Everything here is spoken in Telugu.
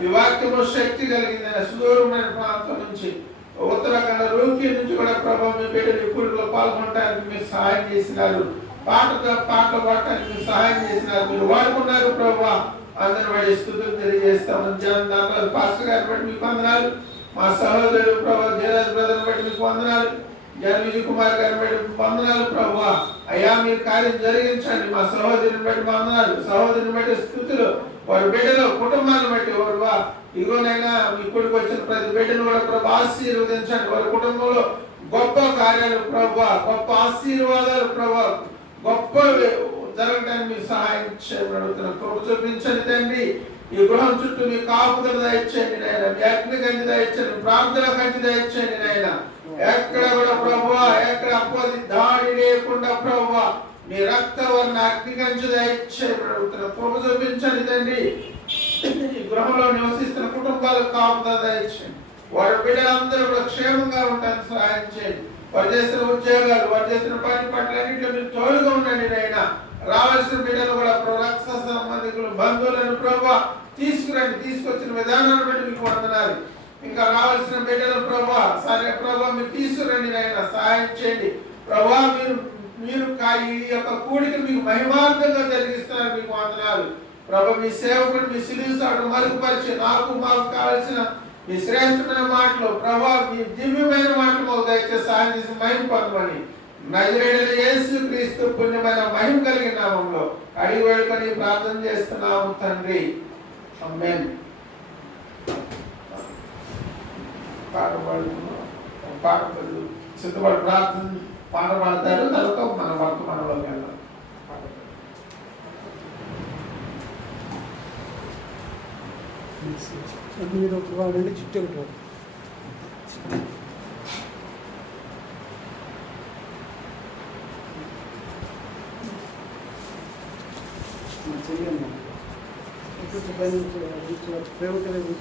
ఈ వాక్యము శక్తి కలిగిందైనా సుదూరమైన ప్రాంతం నుంచి ఉత్తరాఖండ రూకీ నుంచి కూడా ప్రభావ మీ బిడ్డలు ఇప్పుడు పాల్గొనడానికి మీరు సహాయం చేసినారు. పాటలు పాడటానికి మీరు సహాయం చేసినారు. మీరు వాడుకున్నారు ప్రభావ. అందరి వాడి స్థుతులు తెలియజేస్తాము. పాస్టర్ గారిని బట్టి మీకు వందనాలు. మా సహోదరుడు ప్రభావ జయరాజ్ బ్రదర్ని బట్టి మీకు వందనాలు. జన్ విజయ్ కుమార్ గారిని బట్టి వందనాలు ప్రభావ. అయ్యా మీరు కార్యం జరిగించండి. మా సహోదరుని బట్టి వందనాలు. సహోదరుని బట్టి స్థుతులు. వారి బిడ్డలు కుటుంబాన్ని బట్టి వారు ఇదిగోనైనా మీ కొడుకు వచ్చిన ప్రతి బిడ్డను కూడా ప్రభు ఆశీర్వదించండి. వారి కుటుంబంలో గొప్ప కార్యాలు ప్రభు, గొప్ప ఆశీర్వాదాలు ప్రభు, గొప్ప జరగడానికి మీరు సహాయం చేయమని అడుగుతున్నాం. ప్రభు చూపించండి తండ్రి. ఈ గృహం చుట్టూ మీ కాపుదల దయచేయండి నాయన. మీ అగ్ని కంటి దయచేయండి, ప్రార్థన కంటి దయచేయండి నాయన. ఎక్కడ కూడా ప్రభు, ఎక్కడ అపోది దాడి లేకుండా ప్రభు మీ రక్తవర్ణ అగ్ని కంచి దయచేయమని అడుగుతున్నాం. ప్రభు చూపించండి తండ్రి. ఈ గృహంలో నివసిస్తున్న కుటుంబాలకు కాపుదల దయచేయండి. వారి బిడ్డలందరూ కూడా క్షేమంగా ఉండడానికి సహాయం చేయండి. వారు చేసిన ఉద్యోగాలు, వారు చేసిన పని పట్ల అన్నింటిలో మీరు తోడుగా ఉండండి నాయనా. రావాల్సిన బిడ్డలు కూడా రక్త సంబంధికులు, బంధువులను ప్రభావ తీసుకురండి. తీసుకొచ్చిన విధానాన్ని బట్టి మీకు వందనాలు. ఇంకా రావాల్సిన బిడ్డలు ప్రభావ సరే ప్రభావ మీరు తీసుకురండి నాయన. సహాయం చేయండి ప్రభావ. మీరు ఈ యొక్క కూడికి మీకు మహిమార్థంగా జరిగిస్తున్నారు. మీకు వందనాలు ప్రభావ. మీ సేవకుడు మీ సిలుసాడు మరుగుపరిచి మాకు కావాల్సిన మీ శ్రేష్టమైన మాటలు ప్రభావ, మీ దివ్యమైన మాటలు మాకు దయచేసి సహాయం చేసి మహిమ పొందమని నజరేయుడైన యేసుక్రీస్తు పుణ్యమైన మహిమ కలిగిన నామములో అడిగి వేడుకొని ప్రార్థన చేస్తున్నాము తండ్రి. ఆమేన్. సిద్ధపడి ప్రార్థన పాట పాడతారు. తర్వాత మన వర్తమానంలోకి వెళ్దాం. మీరు ఒక వాడండి చుట్టూ ఒకటి చెయ్యమ్మా. ప్రేమ కలిగి